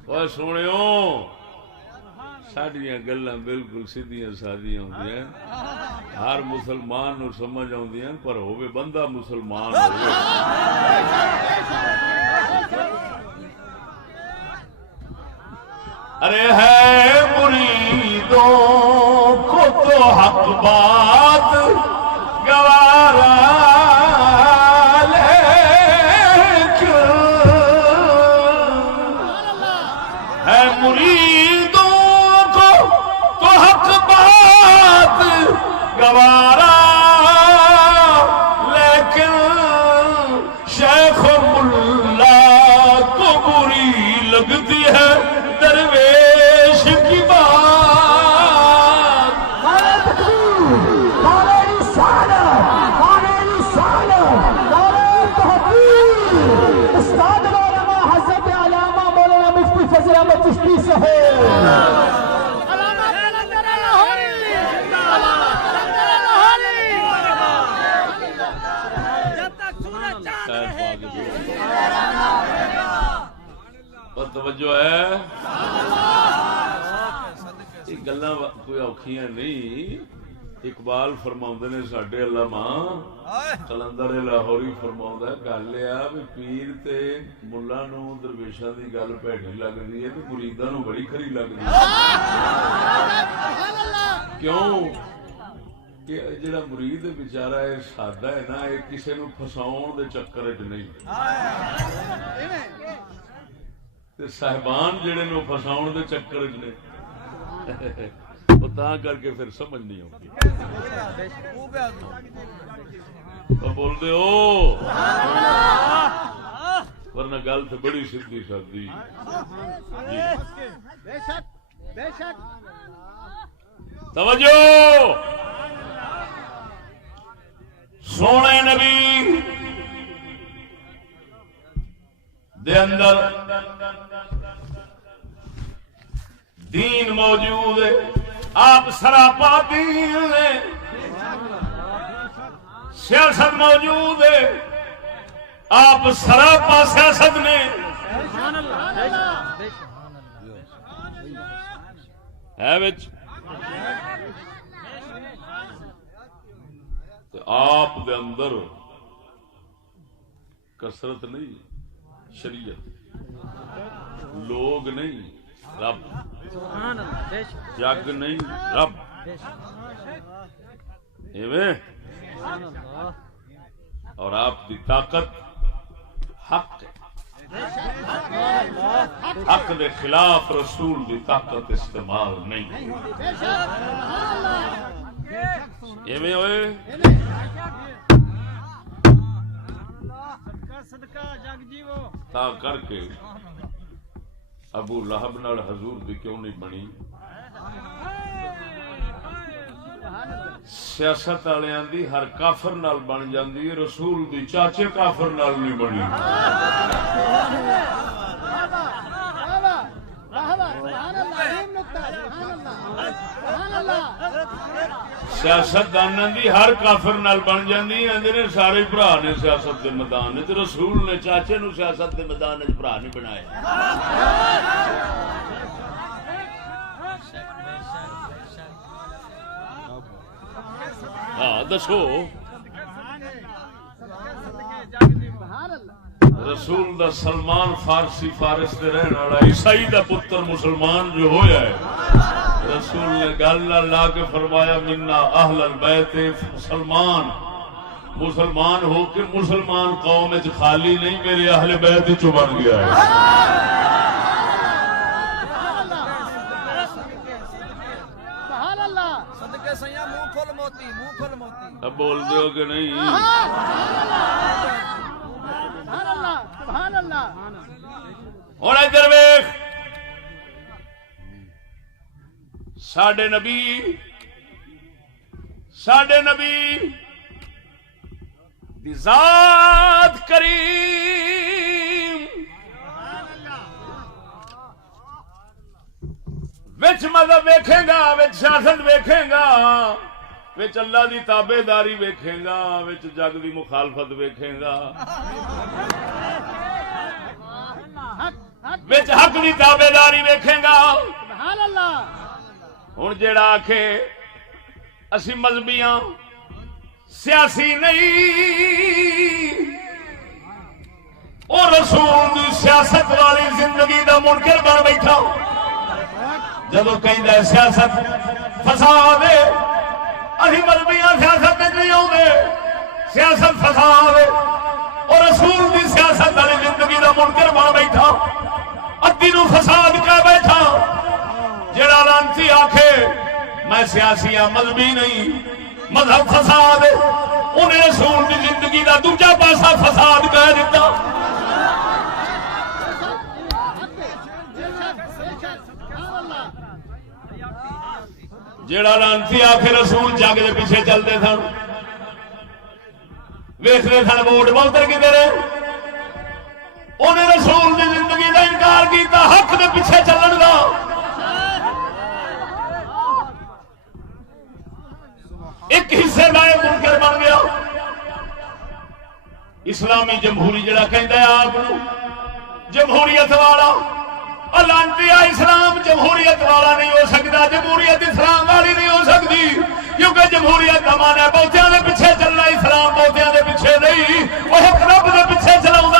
اور سنیو ساڈیاں گلاں بالکل سیدھیاں سادیاں ہوندیاں ہر مسلمان نو سمجھ آوندیاں پر ہوے بندہ مسلمان ہوے ارے ہے مریدوں کو تو حق بات گوارا لیکن ہے مریدوں حق بات گوارا لیکن شیخ ملا کو بری لگتی ہے درویش کی بات نعرہ تکبیر نعرہ رسالت نعرہ رسالت نعرہ تحقیق استاد العلماء حضرت علامہ مولانا مفتی فضل احمد چشتی صاحب توجہ ہے یہ گلاں کوئی اوکھیاں نہیں. اقبال فرماؤندے نے ساڈے علامہ قلندر لاہوری فرماؤندا گل ہے بھی پیر تے ملا نو درویشاں دی گل بھڑی لگدی ہے تے مریداں نو بڑی کھری لگدی ہے. کیوں کہ جڑا مرید بیچارہ ہے سادہ ہے نا یہ کسی نو پھساؤن دے چکر وچ نہیں تے صاحبان جڑے نو پھساؤن دے چکر وچ نے وہ تاں کر کے پھر سمجھ نہیں ہوگی. بول دے ہو ورنہ گل تو بڑی سیدھی سادی. توجہ سونے نبی دے اندر دین موجود ہے. آپ سراپا دین نے سیاست موجود ہے. آپ سراپا سیاست نے ہے وچ آپ دے اندر کثرت نہیں شریعت لوگ نہیں رب جگ نہیں رب ایویں اور آپ دی طاقت حق حق دے خلاف رسول دی طاقت استعمال نہیں. ایویں ہوئے تا کر کے ابو لہب نال حضور دی کیوں نہیں بنی؟ سیاست والیاں دی ہر کافر نال بن جاندی ہے، رسول دی چاچے کافر نال نہیں بنی. سیاست داناں دی ہر کافر نال بن جاندی ہے، سارے بھرا نے سیاست دے میدان وچ، رسول نے چاچے نو سیاست دے میدان وچ بھرا نہیں بنایا. ہاں دسو رسول دا سلمان فارسی فارس دے رہن والا عیسائی دا پتر مسلمان جو ہویا ہے، رسول نے گل لا کے فرمایا منا اہل البیت. سلمان مسلمان ہو کے مسلمان قوم وچ خالی نہیں، میرے اہل بیت وچ بن گیا ہے. اب بول دیو کہ نہیں؟ ہوں ادھر ویکھ ساڈے نبی دی ذات کریم وچ مذہب ویکھے گا، وچ سیاست ویکھے گا، وچ اللہ دی تابع داری ویکھے گا، وچ جگ دی مخالفت ویکھے گا، وچ حق دی تابع داری ویکھے گا. ہن جیڑا آکھے اسی مذہبیاں سیاسی نہیں، او رسول دی سیاست والی زندگی دا منکر بن بیٹھا. جدو کہندا سیاست فساد ہے، اسی مذہبیاں سیاست نہیں آؤندے، سیاست فساد ہے، اور رسول دی سیاست والی زندگی دا منکر بن بیٹھا، ادی نو فساد کہہ بیٹھا. جڑا لانتی آکھے میں سیاسی ہاں مذہبی نہیں، مذہب فساد ہے، انہیں رسول دی زندگی دا دوجا پاسا فساد کہہ دیتا. جیڑا لانتی آکھے رسول جگ دے پیچھے چلتے سن، ویکھتے سن ووٹ بہتر کدھر ہے، انہیں رسول دی زندگی دا انکار کیتا، حق دے پیچھے چلن دا. ایک حصے دا منکر بن گیا. اسلامی جمہوری جڑا کہندا ہے آپ جمہوریت والا، لانتیا اسلام جمہوریت والا نہیں ہو سکتا، جمہوریت اسلام والی نہیں ہو سکتی، کیونکہ جمہوریت کا مانا بہتیاں دے پیچھے چلنا، اسلام بہتیاں دے پیچھے نہیں، وہ ایک رب دے پیچھے چلاؤں ہے۔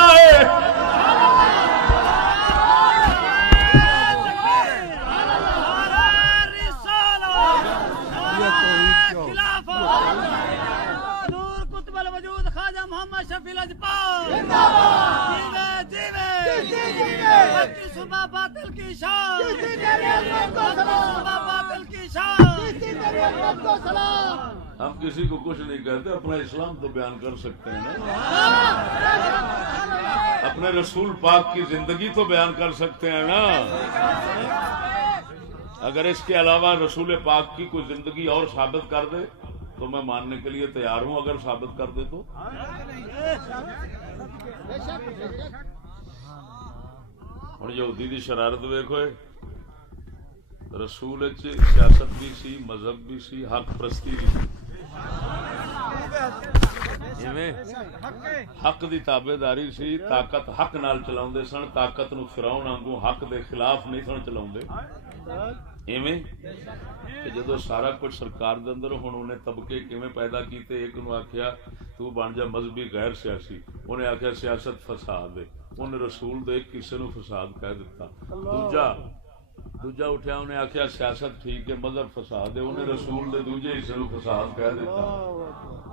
نور قطب الوجود خواجہ محمد شفیع لاجپت کی صبح باطل کی شان، صبح باطل کی شان۔ ہم کسی کو کچھ نہیں کہتے، اپنا اسلام تو بیان کر سکتے ہیں نا، اپنے رسول پاک کی زندگی تو بیان کر سکتے ہیں نا۔ اگر اس کے علاوہ رسول پاک کی کوئی زندگی اور ثابت کر دے تو میں ماننے کے لیے تیار ہوں، اگر ثابت کر دے تو۔ ہوں یہودی دی شرارت ویکھو، رسول سیاست بھی سی، مذہب بھی سی، حق پرستی بھی سی، حق دی تابے داری سی، طاقت حق نال چلاؤندے سن، طاقت نو فرعون وانگوں حق دے خلاف نہیں سن چلاؤندے۔ ایویں کہ جدو سارا کچھ سرکار دے اندر، ہن انہیں طبقے کیویں پیدا کیتے، ایک نو آکھیا تو بن جا مذہبی غیر سیاسی، انہیں آکھیا سیاست فساد ہے، انہیں رسول دے ایک کسے نو فساد کہہ دیتا۔ دوجا اٹھیا انہیں آکھیا سیاست ٹھیک ہے، مذہب فساد ہے، انہیں رسول دے دوجے حصے نو فساد کہہ دیتا۔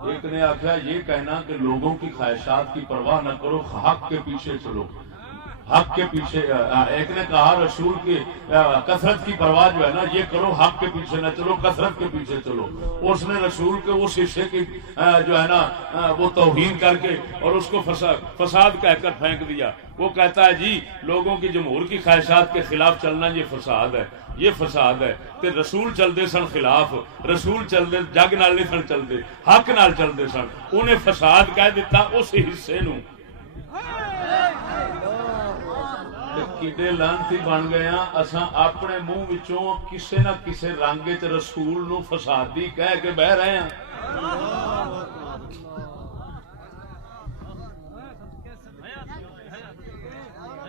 ایک نے آکھیا یہ کہنا کہ لوگوں کی خواہشات کی پرواہ نہ کرو، حق کے پیچھے چلو، حق کے پیچھے۔ ایک نے کہا رسول کی کثرت کی پرواہ جو ہے نا یہ کرو، حق کے پیچھے نہ چلو، کثرت کے پیچھے چلو۔ اس نے رسول کے اس حصے کی جو ہے نا وہ توہین کر کے اور اس کو فساد کہہ کر پھینک دیا۔ وہ کہتا ہے جی لوگوں کی جمہور کی خواہشات کے خلاف چلنا یہ فساد ہے، یہ فساد ہے۔ تے رسول چلتے سن خلاف، رسول چلتے جگ نال نہیں سن چلتے، حق نال چلتے سن، انہیں فساد کہہ دیتا اس حصے نو۔ کڈے لانتی بن گیا اساں اپنے منہ وچوں کسے نہ کسے رنگ وچ رسول نو فسادی کہہ کے بہ رہے ہیں۔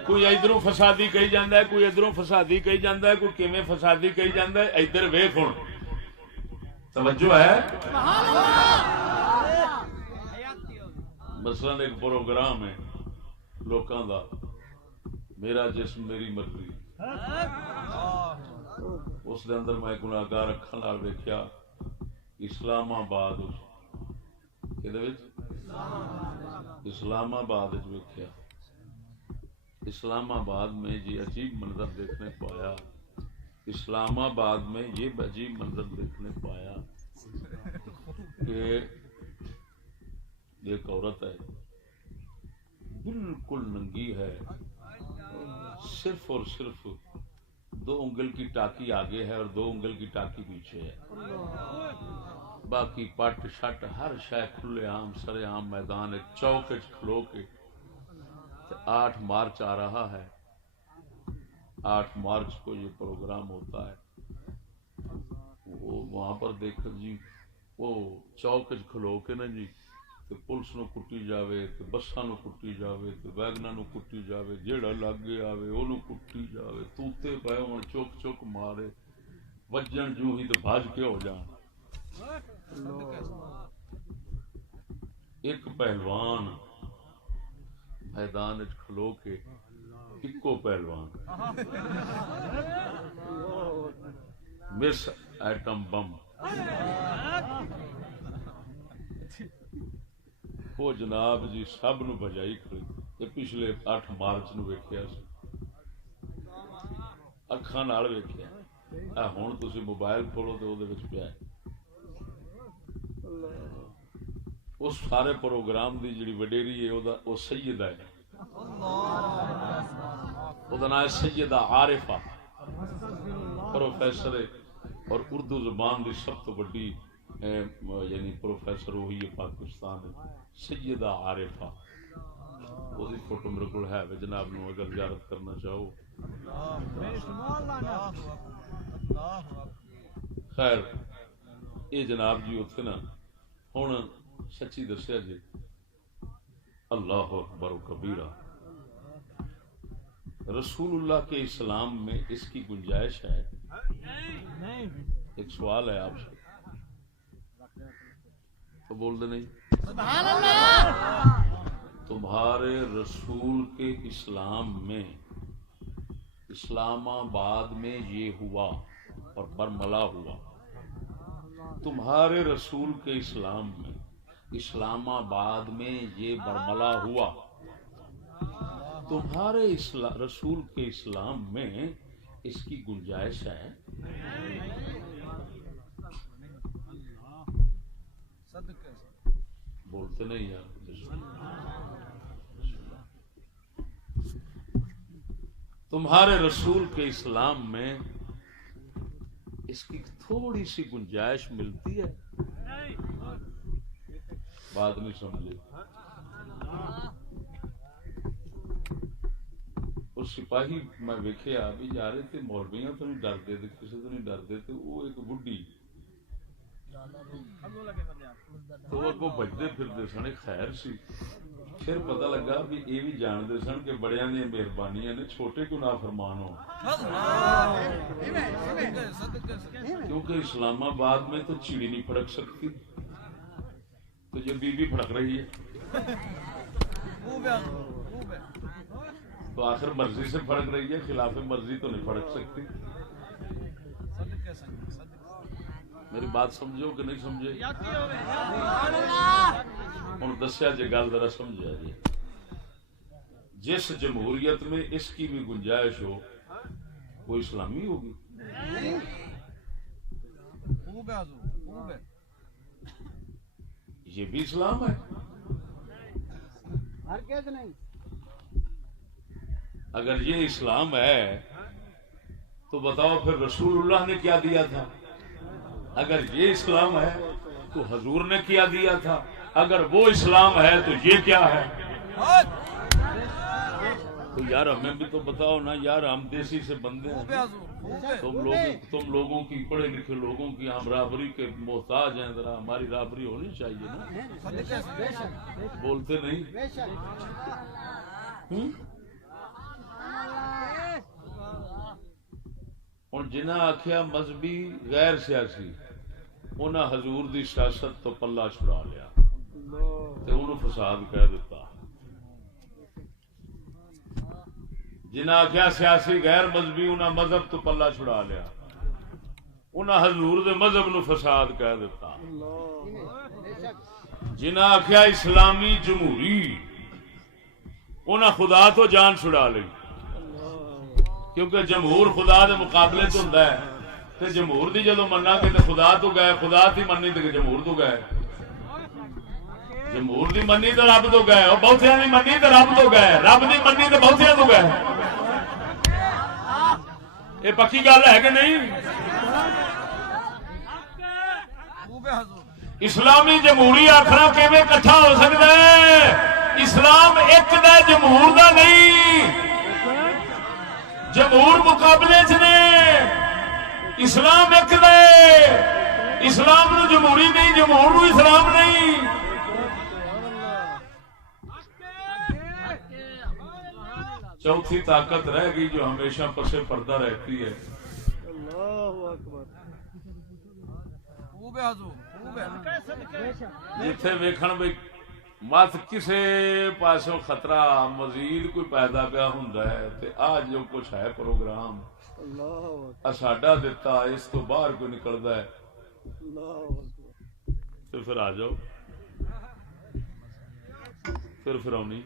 کوئی ادھروں فسادی کہی جاندا ہے، کوئی ادھروں فسادی کہی جاندا ہے، کوئی کیویں فسادی کہی جاندا ہے۔ ادھر ویکھ ہن توجہ ہے۔ مثلا ایک پروگرام ہے لوکاں دا، میرا جسم میری مرضی، اس دے اندر میں گناہگار اکھاں نال ویکھیا اسلام آباد اسلام آباد ویکھیا، اسلام آباد میں یہ عجیب منظر دیکھنے کو آیا، اسلام آباد میں یہ عجیب منظر دیکھنے کو آیا کہ ایک عورت ہے بالکل ننگی ہے، صرف اور صرف 2 انگل کی ٹاکی آگے ہے اور 2 انگل کی ٹاکی پیچھے ہے، باقی پٹ شٹ ہر شے کھلے عام سرے عام میدان ایک چوک کھلو کے۔ 8 مارچ آ رہا ہے، 8 مارچ کو یہ پروگرام ہوتا ہے، وہ وہاں پر دیکھ جی وہ چوک کھلو کے نا جی پولیس نو کٹی جاوے، بساں نو کٹی جاوے، ویگنا نو کٹی جاوے، جیڑا لگے آوے اونوں کٹی جاوے، توتے پے ہون چک چک مارے، وجن جو ہی تے بھج کے ہو جان۔ ایک پہلوان میدان وچ کھلو کے، اکو پہلوان مس ایٹم بم، وہ جناب جی سب نو بجائی کھڑی۔ یہ پچھلے 8 مارچ نو ویکھیا سی، اکھاں نال ویکھیا، ہن تسی موبائل کھولو تے او دے وچ پیا ہے۔ اس سارے پروگرام دی جڑی وڈیری ہے او سیدہ ہے، او دا نام ہے سیدہ عارفہ، پروفیسر اور اردو زبان دی سب تو بڑی یعنی پروفیسر وہی ہے پاکستان ہے، سیدہ عارفہ۔ وہی فوٹو میرے کو ہے جناب نو اگر زیارت کرنا چاہو۔ خیر یہ جناب جی اتنے نا ہوں سچی دسیا جی اللہ اکبر و کبیرہ، رسول اللہ کے اسلام میں اس کی گنجائش ہے؟ ایک سوال ہے آپ سے، تو بول دے نہیں؟ تمہارے رسول کے اسلام میں اسلام آباد میں یہ ہوا اور برملا ہوا، تمہارے رسول کے اسلام میں اسلام آباد میں یہ برملا ہوا، تمہارے رسول کے اسلام میں اس کی گنجائش ہے؟ بولتے نہیں یار۔ تمہارے رسول کے اسلام میں اس کی تھوڑی سی گنجائش ملتی ہے؟ بات نہیں سمجھے؟ وہ سپاہی میں ویکھے بھی جا رہے تھے، مولویاں تو نہیں ڈرتے تھے، کسی تو نہیں ڈرتے تھے، وہ ایک بڈھی تو وہ بجتے پھرتے سن، خیر سی، پھر پتہ لگا بھی یہ بھی جانتے سن کہ بڑیاں دی مہربانیاں نے چھوٹے کو نافرمان ہو، کیونکہ اسلام آباد میں تو چڑی نہیں پھڑک سکتی، تو یہ بی پھڑک رہی ہے تو آخر مرضی سے پھڑک رہی ہے، خلاف مرضی تو نہیں پھڑک سکتی۔ میری بات سمجھو کہ نہیں سمجھے؟ ہوں دسیا جی گل ذرا سمجھا جی، جس جمہوریت میں اس کی بھی گنجائش ہو وہ اسلامی ہوگی؟ یہ بھی اسلام ہے؟ اگر یہ اسلام ہے تو بتاؤ پھر رسول اللہ نے کیا دیا تھا؟ اگر یہ اسلام ہے تو حضور نے کیا دیا تھا؟ اگر وہ اسلام ہے تو یہ کیا ہے؟ تو یار ہمیں بھی تو بتاؤ نا یار، ہم دیسی سے بندے ہیں، تم لوگوں کی، پڑھے لکھے لوگوں کی ہم رابری کے محتاج ہیں، ذرا ہماری رابری ہونی چاہیے نا۔ بولتے نہیں؟ ہوں جنہیں آخیا مذہبی غیر سیاسی، انہیں حضور دی سیاست تو پلہ چھڑا لیا تے انہوں فساد کہہ دیتا۔ جنہیں آخیا سیاسی غیر مذہبی، انہیں مذہب تو پلہ چھڑا لیا، انہیں حضور دے مذہب نو فساد کہہ دیتا۔ جنہیں آخیا اسلامی جمہوری، انہیں خدا تو جان چھڑا لی، کیونکہ جمہور خدا دے مقابلے تو ہوندا ہے، تے جمہور دی جدوں مننا گے تے خدا تو گئے، خدا دی مننی تے جمہور تو گئے، جمہور دی مننی تے رب تو گئے، اور بہتیاں دی مننی تے رب تو گئے، رب دی مننی تے بہتیاں تو گئے۔ یہ پکی گل ہے کہ نہیں؟ اسلامی جمہوری آخنا کیویں کٹھا ہو سکتا ہے؟ اسلام ایک دا جمہور دا نہیں، جمہور مقابلے چ نے، اسلام ایک دے، اسلام نو جمہوری نہیں، جمہور نو اسلام نہیں۔ چوتھی طاقت رہ گئی جو ہمیشہ پسے پردہ رہتی ہے۔ جتھے ویکھن بھئی مت کسے پاسوں خطرہ مزید کوئی پیدا پیا ہوندا ہے تے آج جو کچھ ہے پروگرام ساڈا دتا، اس تو باہر کوئی نکلدا ہے تو پھر آ جاؤ، پھر فرونی